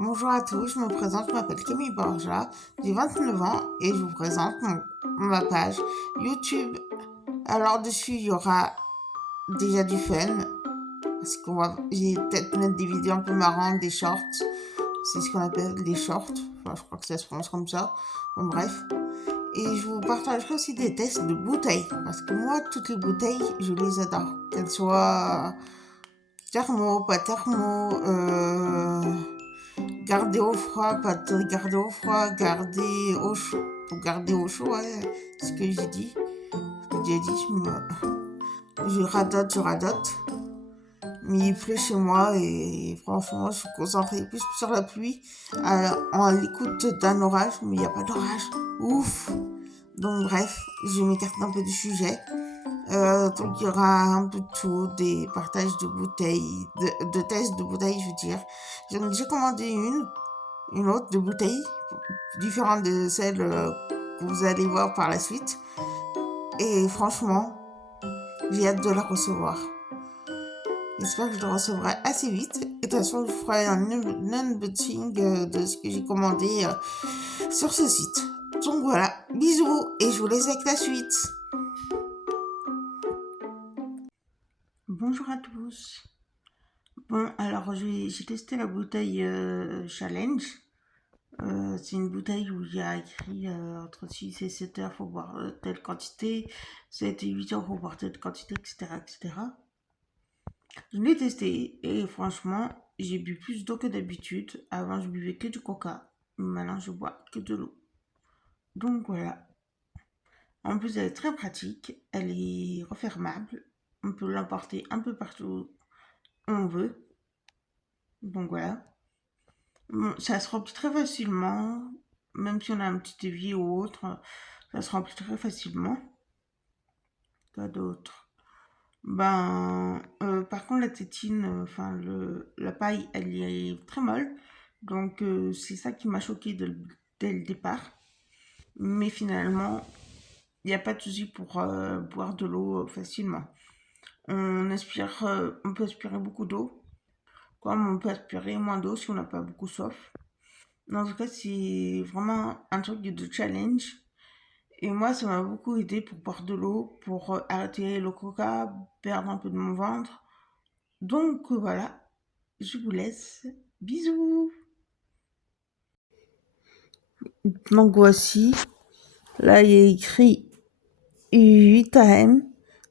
Bonjour à tous, je me présente, je m'appelle Camille Borja, j'ai 29 ans et je vous présente ma page YouTube. Alors dessus, il y aura déjà du fun, parce j'ai peut-être mettre des vidéos un peu marrantes, des shorts, c'est ce qu'on appelle des shorts, enfin, je crois que ça se prononce comme ça, bon bref. Et je vous partagerai aussi des tests de bouteilles, parce que moi, toutes les bouteilles, je les adore, qu'elles soient thermo, pas thermo, garder au froid, pas de garder au froid, garder au chaud. Pour garder au chaud, ouais, ce que j'ai dit. Ce que j'ai dit, je radote. Mais il pleut chez moi et franchement, je suis concentrée plus sur la pluie. En l'écoute d'un orage, mais il n'y a pas d'orage. Ouf! Donc bref, je m'écarte un peu du sujet. Donc il y aura un peu de tout, des partages de bouteilles, de tests de bouteilles, je veux dire. J'ai commandé une autre de bouteille, différente de celle que vous allez voir par la suite. Et franchement, j'ai hâte de la recevoir. J'espère que je la recevrai assez vite. Et de toute façon, je ferai un unboxing de ce que j'ai commandé sur ce site. Donc voilà, bisous et je vous laisse avec la suite. Bonjour à tous. Bon, alors j'ai testé la bouteille Challenge. C'est une bouteille où il y a écrit entre 6 et 7 heures, faut boire telle quantité, 7 et 8 heures, faut boire telle quantité, etc., etc. Je l'ai testé et franchement, j'ai bu plus d'eau que d'habitude. Avant, je buvais que du coca. Maintenant, je bois que de l'eau. Donc voilà. En plus, elle est très pratique. Elle est refermable. On peut l'emporter un peu partout où on veut. Donc voilà. Bon, ça se remplit très facilement. Même si on a un petit évier ou autre, ça se remplit très facilement. Quoi d'autre? Par contre, la tétine, la paille, elle est très molle. Donc, c'est ça qui m'a choqué dès le départ. Mais finalement, il n'y a pas de souci pour boire de l'eau facilement. On peut aspirer beaucoup d'eau, comme on peut aspirer moins d'eau si on n'a pas beaucoup soif. En tout cas, c'est vraiment un truc de challenge. Et moi, ça m'a beaucoup aidé pour boire de l'eau, pour arrêter le coca, perdre un peu de mon ventre. Donc voilà, je vous laisse. Bisous. Donc voici, là il y a écrit 8 AM,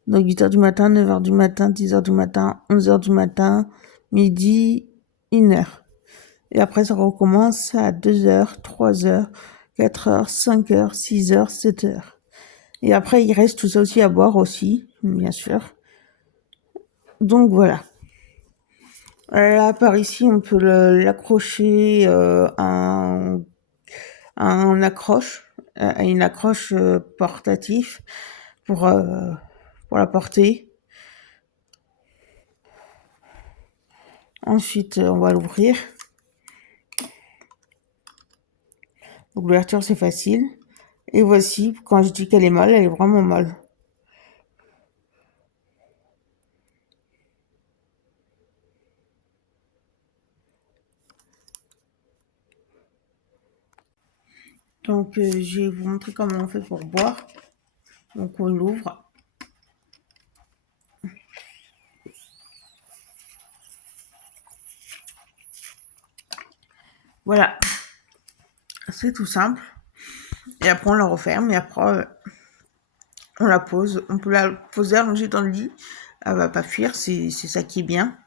donc 8h du matin, 9h du matin, 10h du matin, 11h du matin, midi, 1h. Et après ça recommence à 2h, 3h, 4h, 5h, 6h, 7h. Et après il reste tout ça aussi à boire aussi, bien sûr. Donc voilà. Là par ici on peut l'accrocher à une accroche portatif pour, euh, pour la porter. Ensuite, on va l'ouvrir. Donc, l'ouverture, c'est facile. Et voici, quand je dis qu'elle est molle, elle est vraiment molle. Donc, je vais vous montrer comment on fait pour boire. Donc, on l'ouvre. Voilà. C'est tout simple. Et après, on la referme. Et après, on la pose. On peut la poser allongée dans le lit. Elle va pas fuir. C'est ça qui est bien.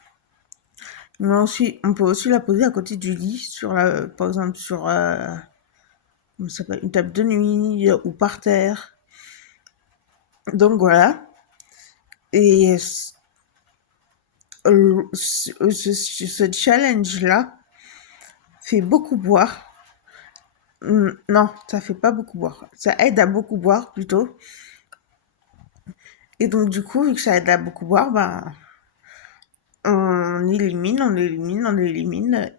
Mais ensuite, on peut aussi la poser à côté du lit, par exemple sur une table de nuit ou par terre. Donc voilà. Et ce challenge-là fait beaucoup boire. Non, ça fait pas beaucoup boire. Ça aide à beaucoup boire plutôt. Et donc du coup, vu que ça aide à beaucoup boire, on élimine.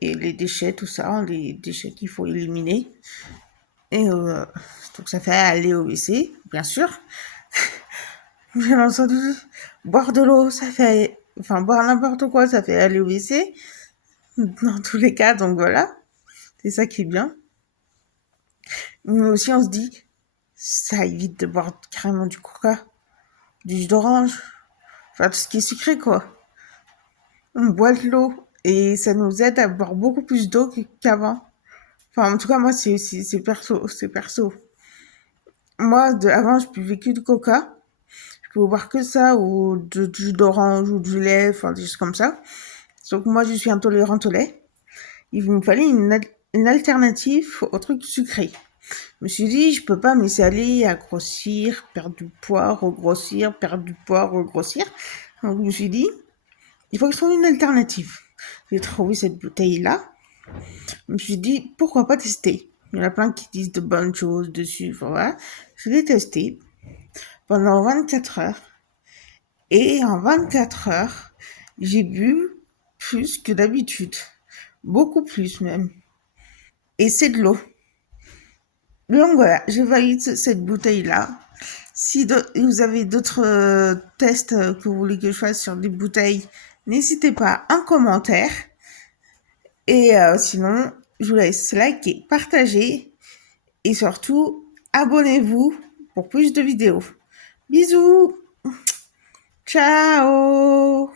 Et les déchets, tout ça, les déchets qu'il faut éliminer. Et donc ça fait aller au WC, bien sûr. Bien entendu, boire de l'eau, boire n'importe quoi, ça fait aller au WC. Dans tous les cas, donc voilà. C'est ça qui est bien. Mais aussi, on se dit, ça évite de boire carrément du coca, du jus d'orange, enfin tout ce qui est sucré, quoi. On boit de l'eau et ça nous aide à boire beaucoup plus d'eau qu'avant. Enfin, en tout cas, moi, c'est perso, c'est perso. Moi, avant, je buvais que du coca. Je pouvais boire que ça, ou du jus d'orange, ou du lait, enfin, des choses comme ça. Donc, moi, je suis intolérante au lait. Il me fallait une alternative au truc sucré. Je me suis dit, je peux pas me laisser aller à grossir, perdre du poids, regrossir, perdre du poids, regrossir. Donc, je me suis dit, il faut que je trouve une alternative. J'ai trouvé cette bouteille-là. Je me suis dit, pourquoi pas tester? Il y en a plein qui disent de bonnes choses dessus. Voilà. Je l'ai testé pendant 24 heures. Et en 24 heures, j'ai bu plus que d'habitude. Beaucoup plus même. Et c'est de l'eau. Donc voilà, je valide cette bouteille-là. Si vous avez d'autres tests que vous voulez que je fasse sur des bouteilles, n'hésitez pas en commentaire. Et sinon, je vous laisse liker, partager et surtout, abonnez-vous pour plus de vidéos. Bisous. Ciao.